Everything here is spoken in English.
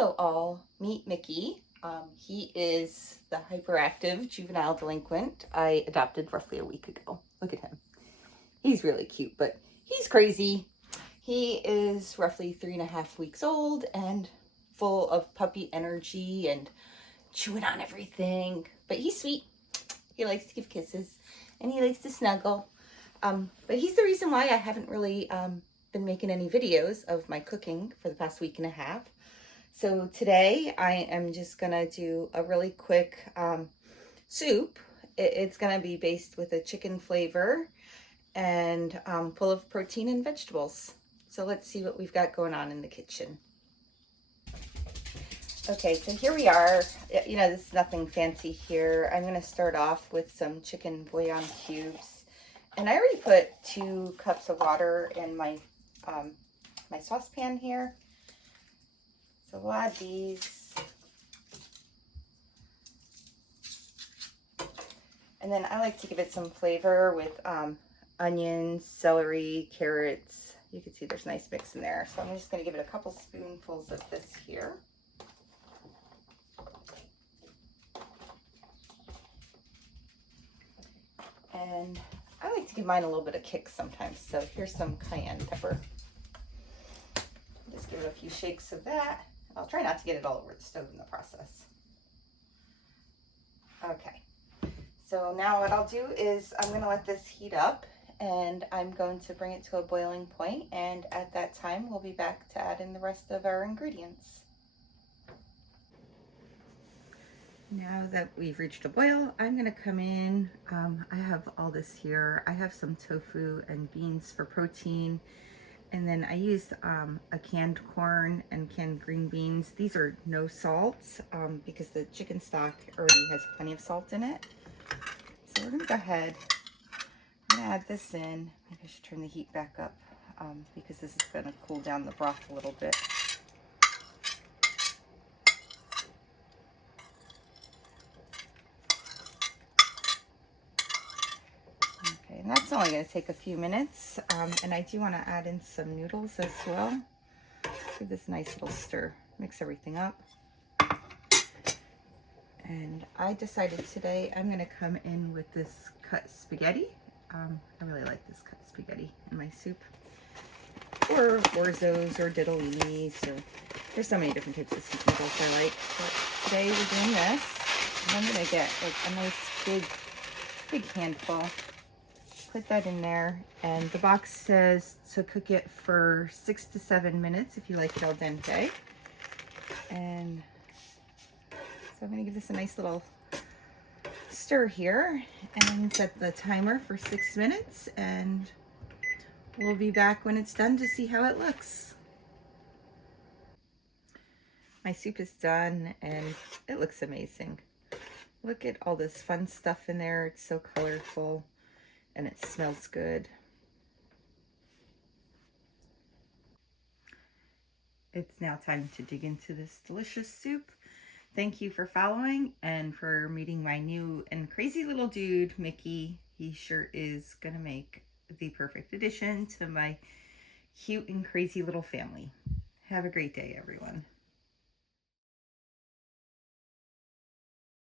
Hello all, meet Mickey. He is the hyperactive juvenile delinquent I adopted roughly a week ago. Look at him. He's really cute, but he's crazy. He is roughly 3.5 weeks old and full of puppy energy and chewing on everything. But he's sweet. He likes to give kisses and he likes to snuggle. But he's the reason why I haven't really been making any videos of my cooking for the past week and a half. So today I am just gonna do a really quick soup. It's gonna be based with a chicken flavor and full of protein and vegetables. So let's see what we've got going on in the kitchen. Okay, so here we are. You know, this is nothing fancy here. I'm gonna start off with some chicken bouillon cubes. And I already put 2 cups of water in my, my saucepan here. So we'll add these. And then I like to give it some flavor with onions, celery, carrots. You can see there's a nice mix in there. So I'm just going to give it a couple spoonfuls of this here. And I like to give mine a little bit of kick sometimes. So here's some cayenne pepper. Just give it a few shakes of that. I'll try not to get it all over the stove in the process. Okay, so now what I'll do is I'm going to let this heat up and I'm going to bring it to a boiling point, and at that time we'll be back to add in the rest of our ingredients. Now that we've reached a boil, I'm going to come in. I have all this here. I have some tofu and beans for protein. And then I used a canned corn and canned green beans. These are no salt because the chicken stock already has plenty of salt in it. So we're gonna go ahead, I'm gonna add this in. Maybe I should turn the heat back up because this is gonna cool down the broth a little bit. And that's only going to take a few minutes, and I do want to add in some noodles as well. Give this a nice little stir, mix everything up. And I decided today I'm going to come in with this cut spaghetti. I really like this cut spaghetti in my soup, or orzos or ditallinis, or there's so many different types of soup noodles I like. But today we're doing this, and I'm going to get like a nice big handful. Put that in there, and the box says to cook it for 6 to 7 minutes if you like it al dente. And so I'm going to give this a nice little stir here and set the timer for 6 minutes, and we'll be back when it's done to see how it looks. My soup is done and it looks amazing. Look at all this fun stuff in there. It's so colorful. And it smells good. It's now time to dig into this delicious soup. Thank you for following and for meeting my new and crazy little dude, Mickey. He sure is gonna make the perfect addition to my cute and crazy little family. Have a great day, everyone.